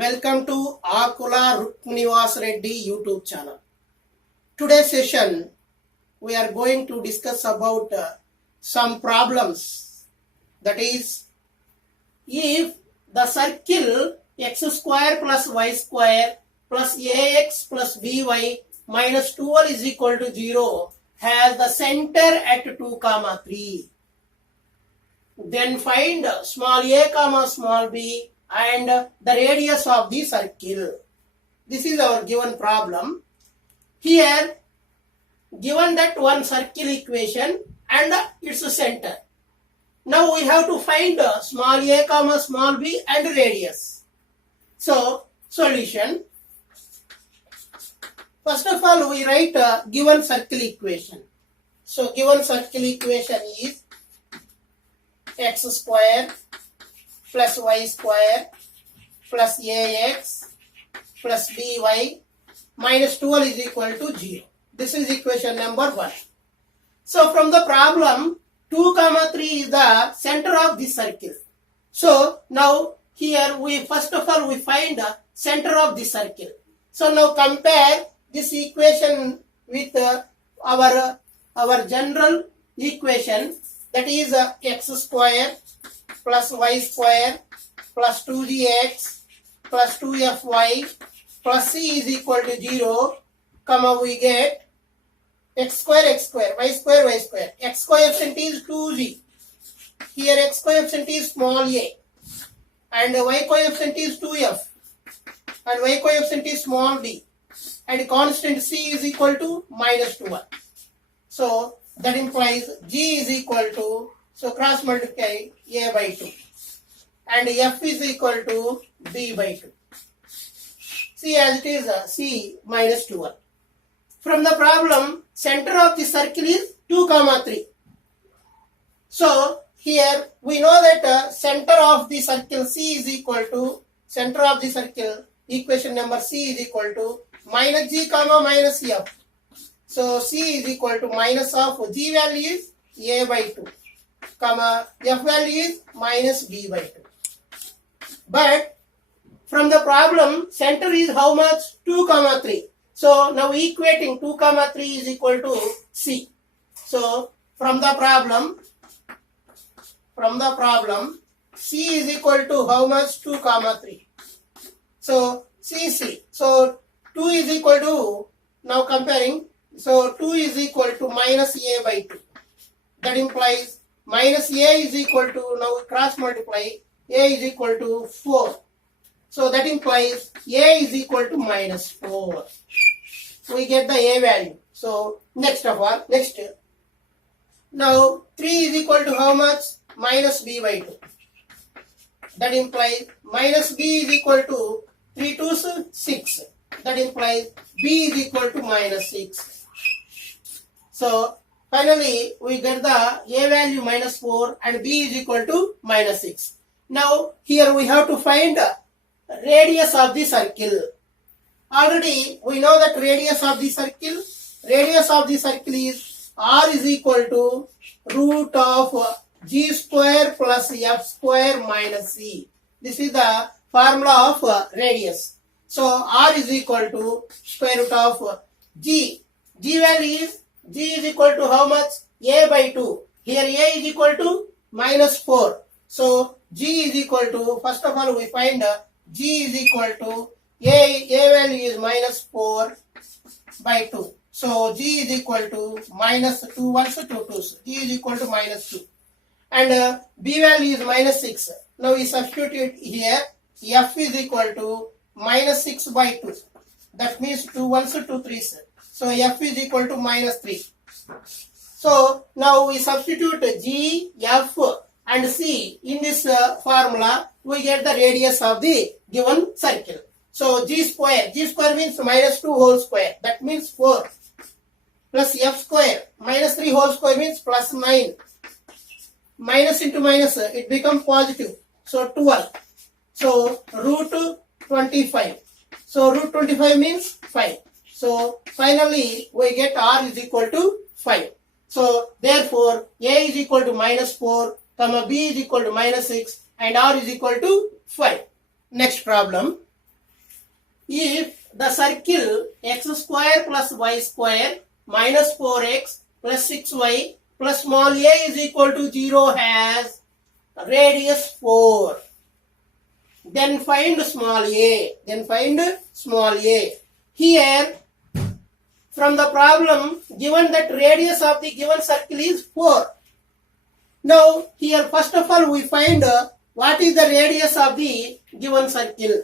Welcome to Akula Rukmunivas Reddy YouTube channel. Today's session we are going to discuss about some problems. That is, if the circle x square plus y square plus ax plus by minus 12 is equal to 0 has the center at 2, 3. Then find small a comma small b and the radius of the circle. This is our given problem. Here given that one circle equation and its center. Now we have to find small a comma small b and radius. So solution. First of all we write given circle equation. So given circle equation is x square plus y square plus ax plus by minus 12 is equal to 0. This is equation number 1. So from the problem 2, 3 is the center of the circle. So now here we first of all we find the center of the circle. So now compare this equation with our general equation, that is x square plus y square plus 2gx plus 2fy plus c is equal to 0, we get x square, y square, x coefficient is 2g, here x coefficient is small a, and y coefficient is 2f, and y coefficient is small b, and constant c is equal to minus 12. So that implies g is equal to, so cross multiply a by 2 and f is equal to b by 2. See, as it is c minus 12. From the problem, center of the circle is 2, 3. So here we know that center of the circle c is equal to, center of the circle equation number c is equal to minus g comma minus f. So c is equal to minus of g value is a by 2, comma f value is minus b by 2. But from the problem, center is how much? 2, 3. So now equating 2, 3 is equal to c. So from the problem, c is equal to how much? 2, 3. So c. So 2 is equal to, now comparing, so 2 is equal to minus a by 2. That implies minus a is equal to, now cross multiply, a is equal to 4. So that implies a is equal to minus 4. We get the a value. So next. Now 3 is equal to how much? Minus b by 2. That implies minus b is equal to 3 to 6. That implies b is equal to minus 6. So finally we get the a value minus 4 and b is equal to minus 6. Now here we have to find radius of the circle. Already we know that radius of the circle is r is equal to root of g square plus f square minus c. This is the formula of radius. So r is equal to square root of g. G value is, g is equal to how much? A by 2. Here a is equal to minus 4. So g is equal to, first of all we find g is equal to, a value is minus 4 by 2. So g is equal to minus 2 ones, 2 twos. G is equal to minus 2. And b value is minus 6. Now we substitute here, f is equal to minus 6 by 2. That means 2 ones, 2 threes. So f is equal to minus 3. So now we substitute g, f and c in this formula. We get the radius of the given circle. So g square means minus 2 whole square. That means 4. Plus f square, minus 3 whole square means plus 9. Minus into minus, it becomes positive. So 12. So root 25. So root 25 means 5. So finally we get r is equal to 5. So therefore a is equal to minus 4, b is equal to minus 6 and r is equal to 5. Next problem. if the circle x square plus y square minus 4x plus 6y plus small a is equal to 0 has radius 4, then find small a. Here, from the problem, given that radius of the given circle is 4. Now, here first of all we find what is the radius of the given circle.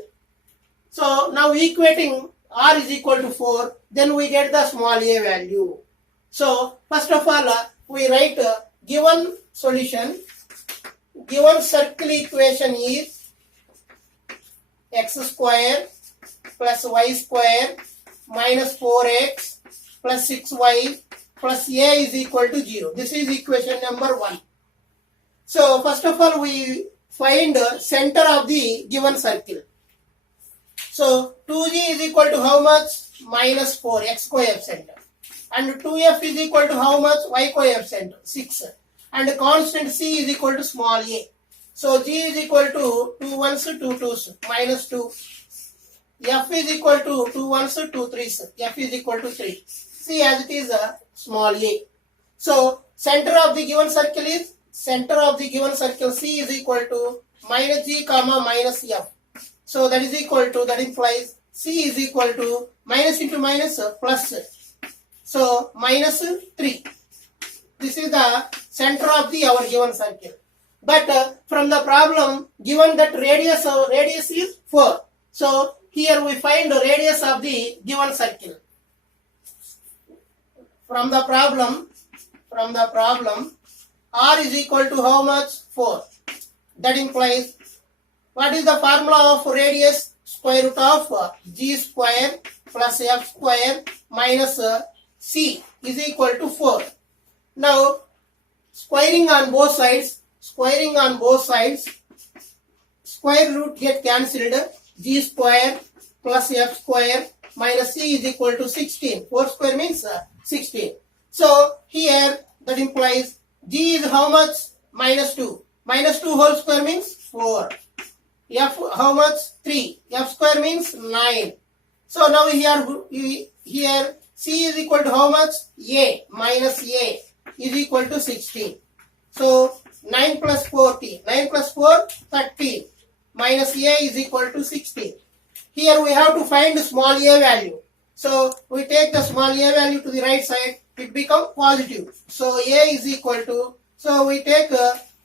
So, now equating r is equal to 4, then we get the small a value. So, first of all, we write given solution. Given circle equation is x square plus y square minus 4x plus 6y plus a is equal to 0. This is equation number 1. So, first of all, we find center of the given circle. So, 2g is equal to how much? Minus 4, x coefficient. And 2f is equal to how much? Y coefficient, 6. And constant c is equal to small a. So, g is equal to 2 ones, 2 twos, minus 2. F is equal to 2 ones, 2 threes. F is equal to 3. See, as it is small a. So, center of the given circle is, C is equal to minus g comma minus f. So, that is equal to, that implies c is equal to minus into minus plus. So, minus 3. This is the center of the our given circle. But from the problem, given that radius is 4. So, here we find the radius of the given circle. From the problem, r is equal to how much? 4. That implies, what is the formula of radius? Square root of g square plus f square minus c is equal to 4. Now, squaring on both sides, square root get cancelled, g square plus f square minus c is equal to 16. 4 square means 16. So, here that implies g is how much? Minus 2. Minus 2 whole square means 4. F how much? 3. F square means 9. So, now here c is equal to how much? A minus a is equal to 16. So, 9 plus 40. 9 plus 4, 13. Minus a is equal to 16. Here we have to find small a value. So, we take the small a value to the right side. It becomes positive. So, a is equal to, so we take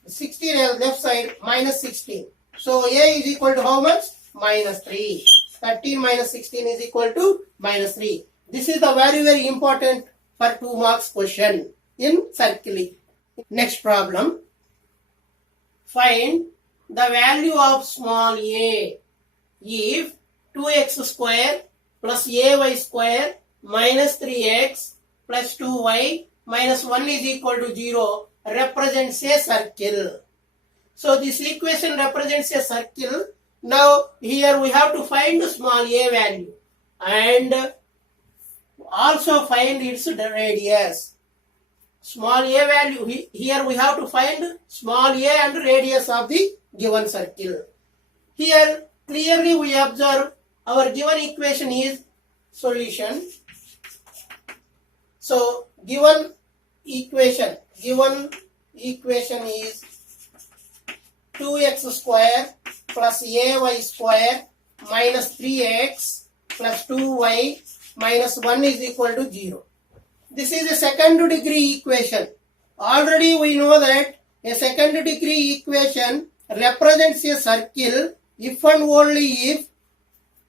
16 as left side minus 16. So, a is equal to how much? Minus 3. 13 minus 16 is equal to minus 3. This is the very, very important for 2 marks question in circling. Next problem. Find the value of small a if 2x square plus ay square minus 3x plus 2y minus 1 is equal to 0 represents a circle. So, this equation represents a circle. Now, here we have to find the small a value and also find its radius. Small a value, here we have to find small a and radius of the given circle. Here, clearly we observe our given equation is solution. So, given equation is 2x square plus ay square minus 3x plus 2y minus 1 is equal to 0. This is a second degree equation. Already we know that a second degree equation represents a circle if and only if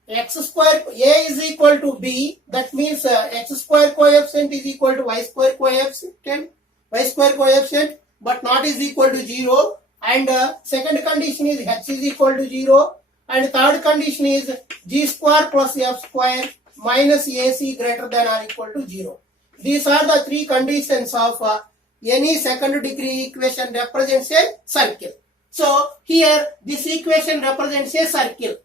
x square a is equal to b. That means x square coefficient is equal to y square coefficient, but not is equal to 0. And second condition is h is equal to 0. And third condition is g square plus f square minus ac greater than or equal to 0. These are the 3 conditions of any second degree equation represents a circle. So, here this equation represents a circle.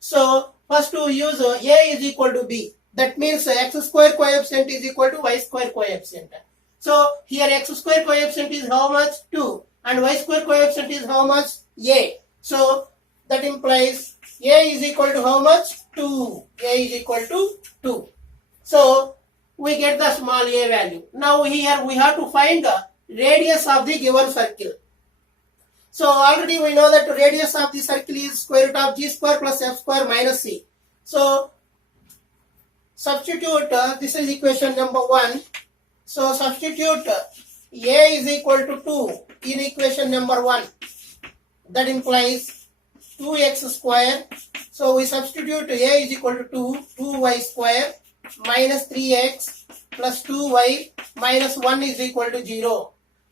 So, first to use a is equal to b. That means x square coefficient is equal to y square coefficient. So, here x square coefficient is how much? 2. And y square coefficient is how much? A. So, that implies a is equal to how much? 2. A is equal to 2. So we get the small a value. Now here we have to find the radius of the given circle. So already we know that the radius of the circle is square root of g square plus f square minus c. So substitute, this is equation number 1. So substitute a is equal to 2 in equation number 1. That implies 2x square. So we substitute a is equal to 2y square minus 3x plus 2y minus 1 is equal to 0.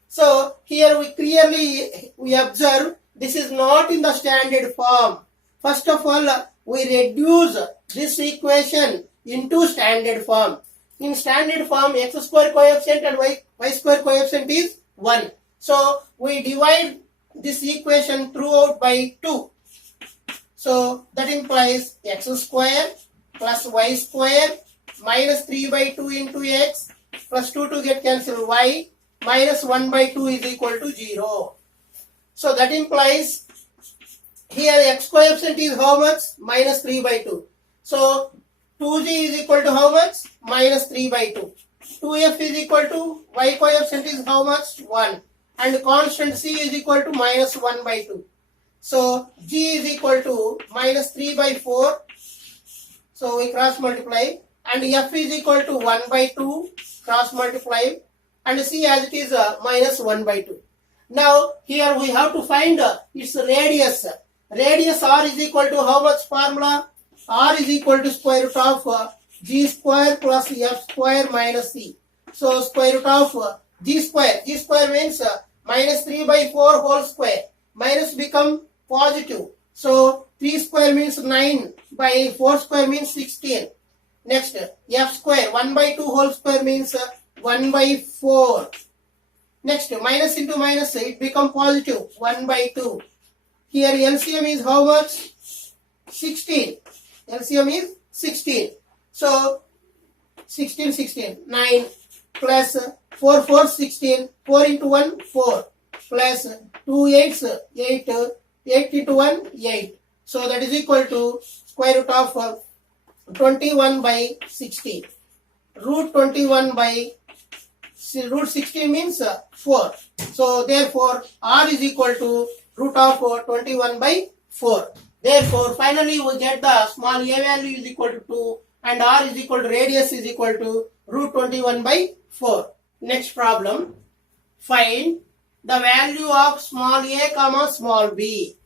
So here we clearly observe this is not in the standard form. First of all, we reduce this equation into standard form. In standard form, x square coefficient and y square coefficient is 1. So we divide this equation throughout by 2. So that implies x square plus y square minus 3 by 2 into x plus 2 to get cancelled y minus 1 by 2 is equal to 0. So that implies here x coefficient is how much? Minus 3 by 2. So 2g is equal to how much? Minus 3 by 2. 2f is equal to y coefficient is how much? 1. And constant c is equal to minus 1 by 2. So g is equal to minus 3 by 4. So we cross multiply. And f is equal to 1 by 2 cross multiply. And c as it is minus 1 by 2. Now here we have to find its radius. Radius r is equal to how much formula? R is equal to square root of g square plus f square minus c. So square root of g square. G square means minus 3 by 4 whole square. Minus become positive. So 3 square means 9 by 4 square means 16. Next, f square 1 by 2 whole square means 1 by 4. Next, minus into minus it become positive 1 by 2. Here LCM is how much? 16. LCM is 16. So 16, 9 plus 4, 4, 16. 4 into 1, 4 plus 2 8s, 8. 8 into 1, 8. So that is equal to square root of 21 by 60. Root 21 by root 60 means 4. So therefore R is equal to root of 21 by 4. Therefore finally we get the small a value is equal to 2 and R is equal to radius is equal to root 21 by 4. Next problem. Find the value of small a comma small b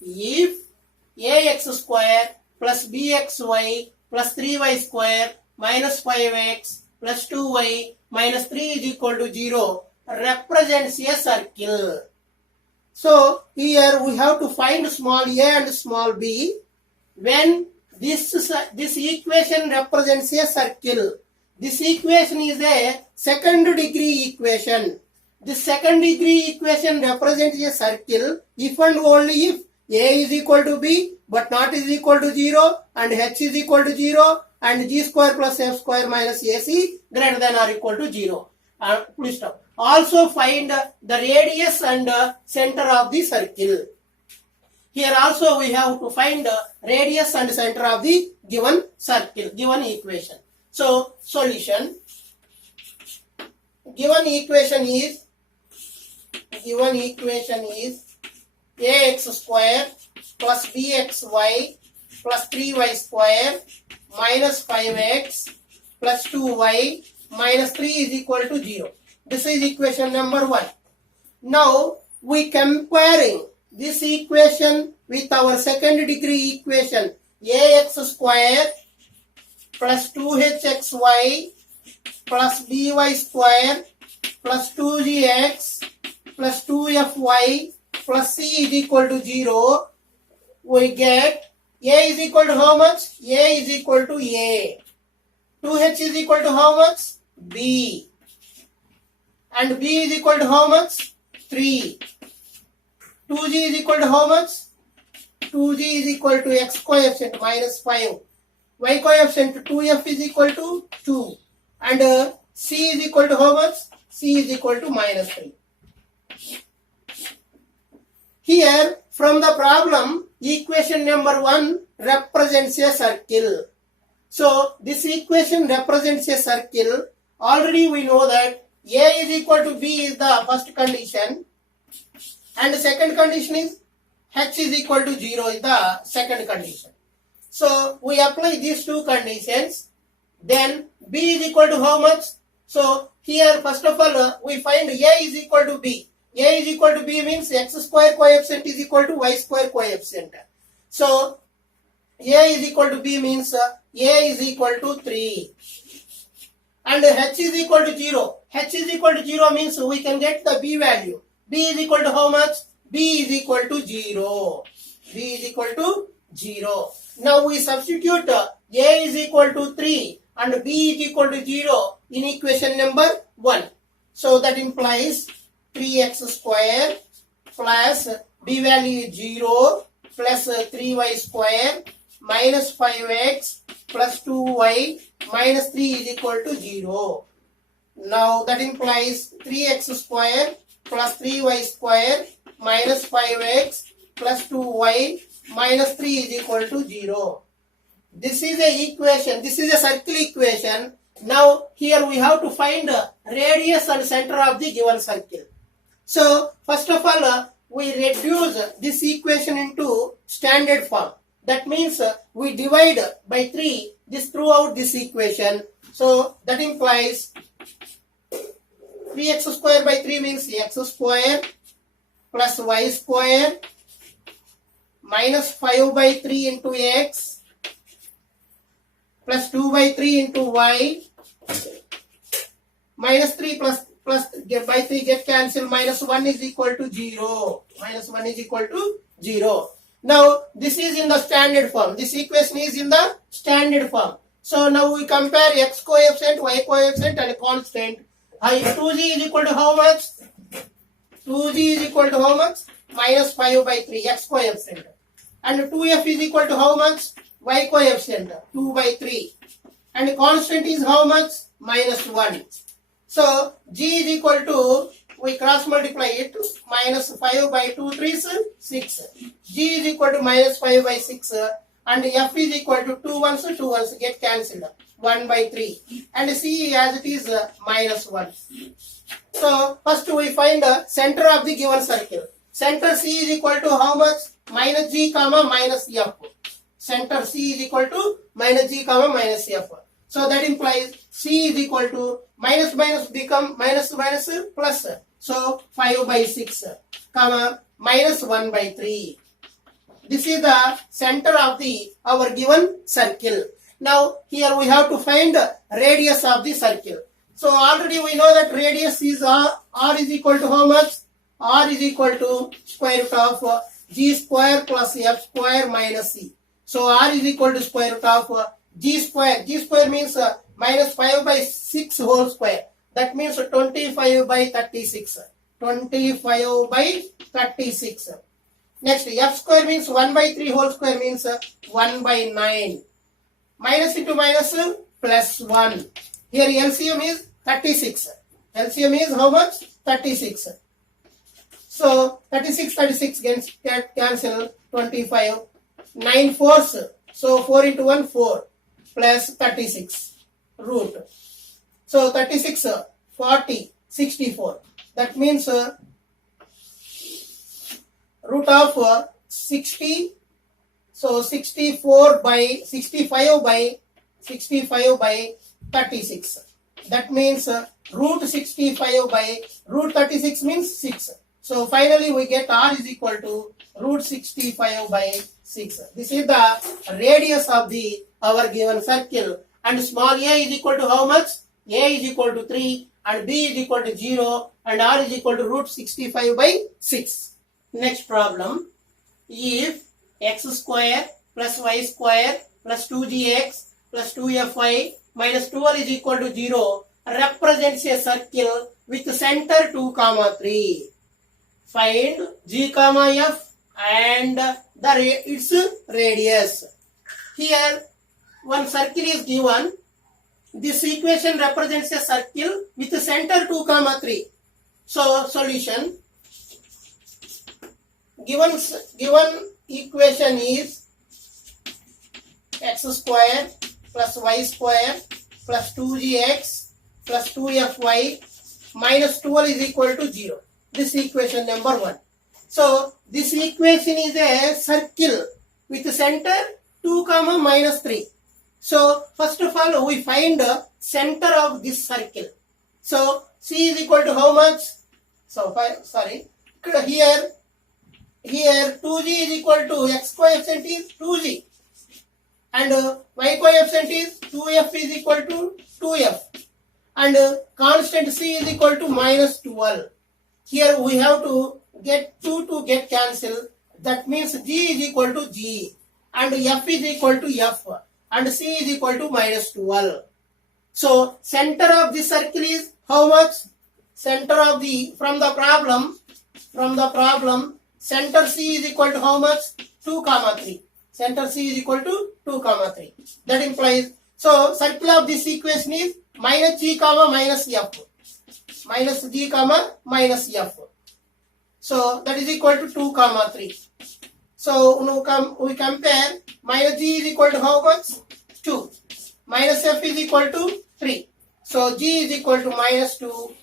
if ax square plus bxy plus 3y square minus 5x plus 2y minus 3 is equal to 0 represents a circle. So here we have to find small a and small b when this equation represents a circle. This equation is a second degree equation. The second degree equation represents a circle if and only if a is equal to b but not is equal to 0 and h is equal to 0 and g square plus f square minus ac greater than or equal to 0. Please stop. Also find the radius and center of the circle. Here also we have to find the radius and center of the given circle, given equation. So solution. Given equation is ax square plus bxy plus 3y square minus 5x plus 2y minus 3 is equal to 0. This is equation number 1. Now we comparing this equation with our second degree equation ax square plus 2hxy plus by square plus 2gx plus 2fy plus c is equal to 0. We get a is equal to how much? A is equal to a. 2h is equal to how much? B. And b is equal to how much? 3. 2g is equal to how much? 2g is equal to x coefficient minus 5. Y coefficient 2f is equal to 2. And c is equal to how much? C is equal to minus 3. Here, from the problem, equation number 1 represents a circle. So, this equation represents a circle. Already we know that A is equal to B is the first condition. And the second condition is H is equal to 0 is the second condition. So, we apply these two conditions. Then, B is equal to how much? So, here first of all, we find A is equal to B. A is equal to B means x square coefficient is equal to y square coefficient. So, A is equal to B means A is equal to 3. And H is equal to 0. H is equal to 0 means we can get the B value. B is equal to how much? B is equal to 0. B is equal to 0. Now we substitute A is equal to 3 and B is equal to 0 in equation number 1. So that implies 3x square plus B value is 0 plus 3y square minus 5x plus 2y minus 3 is equal to 0. Now that implies 3x square plus 3y square minus 5x plus 2y minus 3 is equal to 0. This is a equation. This is a circle equation. Now here we have to find radius and center of the given circle. So first of all, we reduce this equation into standard form. That means we divide by 3 this throughout this equation. So that implies 3x square by 3 means x square plus y square minus 5 by 3 into x plus 2 by 3 into y minus 3 plus by 3 get cancelled, minus 1 is equal to 0. Minus 1 is equal to 0. Now this is in the standard form. This equation is in the standard form. So now we compare x coefficient, y coefficient and constant. 2g is equal to how much? 2g is equal to how much? Minus 5 by 3 x coefficient. And 2f is equal to how much? Y coefficient 2 by 3. And constant is how much? Minus 1. So g is equal to, we cross multiply it, minus 5 by 2 3s 6. G is equal to minus 5 by 6 and f is equal to 2 ones get cancelled, 1 by 3 and c as it is minus 1. So first we find the center of the given circle. Center C is equal to how much? Minus g comma minus f. Center C is equal to minus g comma minus f. So that implies C is equal to minus become minus plus. So 5 by 6 comma minus 1 by 3. This is the center of our given circle. Now here we have to find the radius of the circle. So already we know that radius is r is equal to how much? R is equal to square root of g square plus f square minus c. So r is equal to square root of g square. G square means minus 5 by 6 whole square. That means 25 by 36. 25 by 36. Next, f square means 1 by 3 whole square means 1 by 9. Minus into minus plus 1. Here LCM is 36. LCM is how much? 36. So 36 get cancel 25. 9 fours. So 4 into 1 4 plus 36 root. So 36 40 64. That means root of 60. So 65 by 36. That means root 65 by root 36 means 6. So finally we get r is equal to root 65 by 6. This is the radius of our given circle. And small a is equal to how much? A is equal to 3 and b is equal to 0 and r is equal to root 65 by 6. Next problem. If x square plus y square plus 2gx plus 2fy minus 12 is equal to 0 represents a circle with center 2, 3. Find g, f and its radius. Here one circle is given. This equation represents a circle with center 2, 3. So solution. given equation is x square plus y square plus 2gx plus 2fy minus 12 is equal to 0. This equation number 1. So this equation is a circle with center 2 comma minus 3. So first of all we find the center of this circle. So c is equal to how much? So here 2g is equal to x coefficient is 2g and y coefficient is 2f is equal to 2f and constant c is equal to minus 12. Here we have to get 2 to get cancelled. That means g is equal to g and f is equal to f and c is equal to minus 12. So center of the circle is how much? Center of the from the problem center c is equal to how much? 2 comma 3. Center c is equal to 2 comma 3. That implies, so circle of this equation is minus g comma minus f. Minus g comma minus f. So that is equal to 2 comma 3. So we compare minus g is equal to how much? 2. Minus f is equal to 3. So g is equal to minus 2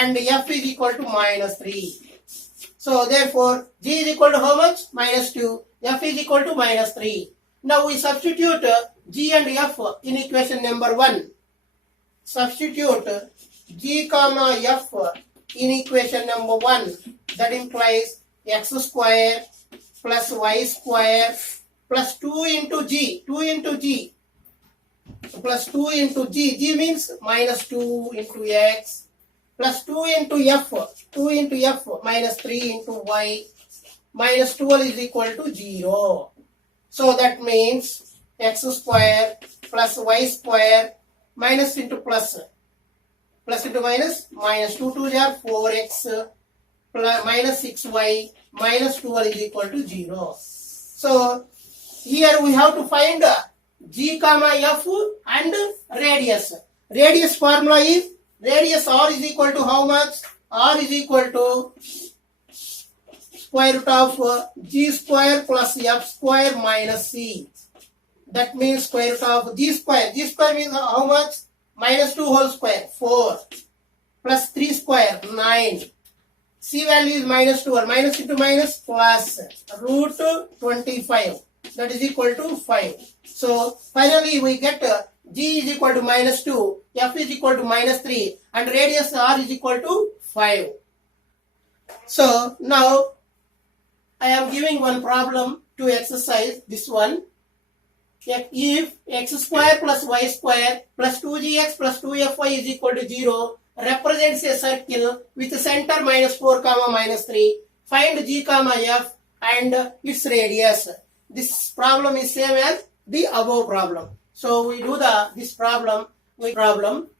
and f is equal to minus 3. So therefore g is equal to how much? Minus 2. F is equal to minus 3. Now we substitute g and f in equation number 1. Substitute g comma f in equation number 1. That implies x square plus y square plus 2 into g. 2 into g plus 2 into g. G means minus 2 into x plus 2 into f. 2 into f minus 3 into y minus 12 is equal to 0. So that means x square plus y square minus into plus. Plus into minus, minus 2 2 are 4x plus minus 6y minus 12 is equal to 0. So here we have to find g comma f and radius. Radius formula is radius r is equal to how much? R is equal to square root of g square plus f square minus c. That means square root of g square. G square means how much? Minus 2 whole square 4 plus 3 square 9. C value is minus 12. Minus into minus plus root 25. That is equal to 5. So finally we get g is equal to minus 2, f is equal to minus 3 and radius r is equal to 5. So now I am giving one problem to exercise this one. If x square plus y square plus 2gx plus 2fy is equal to 0 represents a circle with center minus 4 comma minus 3, find g comma f and its radius. This problem is same as the above problem. So we do this problem.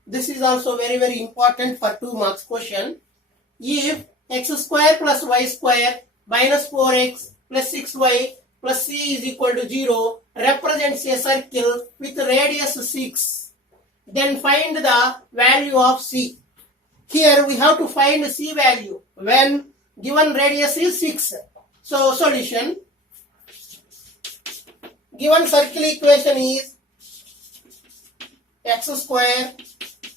This is also very very important for 2 marks question. If x square plus y square minus 4x plus 6y plus c is equal to 0 represents a circle with radius 6, then find the value of c. Here we have to find c value when given radius is 6. So solution, given circle equation is x square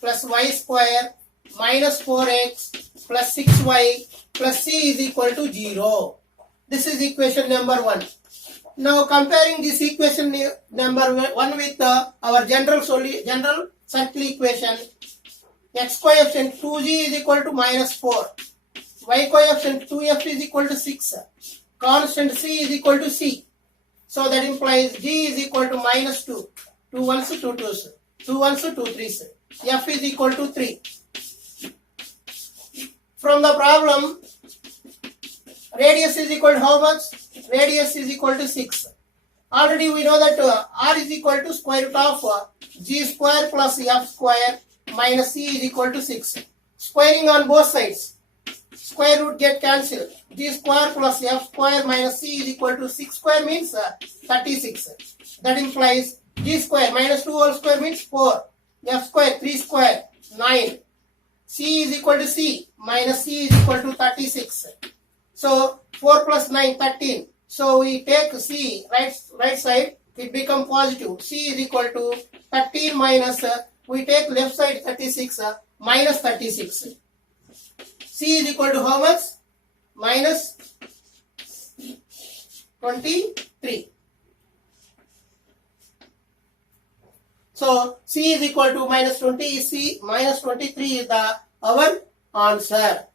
plus y square minus 4x plus 6y plus c is equal to 0. This is equation number 1. Now comparing this equation number 1 with our general circle equation, x coefficient 2g is equal to minus 4, y coefficient 2f is equal to 6, constant c is equal to c. So that implies g is equal to minus 2, 2 ones, 2 twos, 2 ones, 2 threes, f is equal to 3. From the problem, radius is equal to how much? Radius is equal to 6. Already we know that r is equal to square root of g square plus f square minus c is equal to 6. Squaring on both sides. Square root get cancelled. G square plus f square minus c is equal to 6 square means 36. That implies g square minus 2 whole square means 4. F square 3 square 9. C is equal to c minus c is equal to 36. So 4 plus 9, 13. So we take C, right side, it become positive. C is equal to 13 minus, we take left side 36, minus 36. C is equal to how much? Minus 23. So C is equal to minus 20 is C, minus 23 is our answer.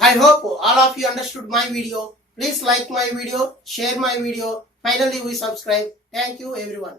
I hope all of you understood my video. Please like my video, share my video. Finally, we subscribe. Thank you everyone.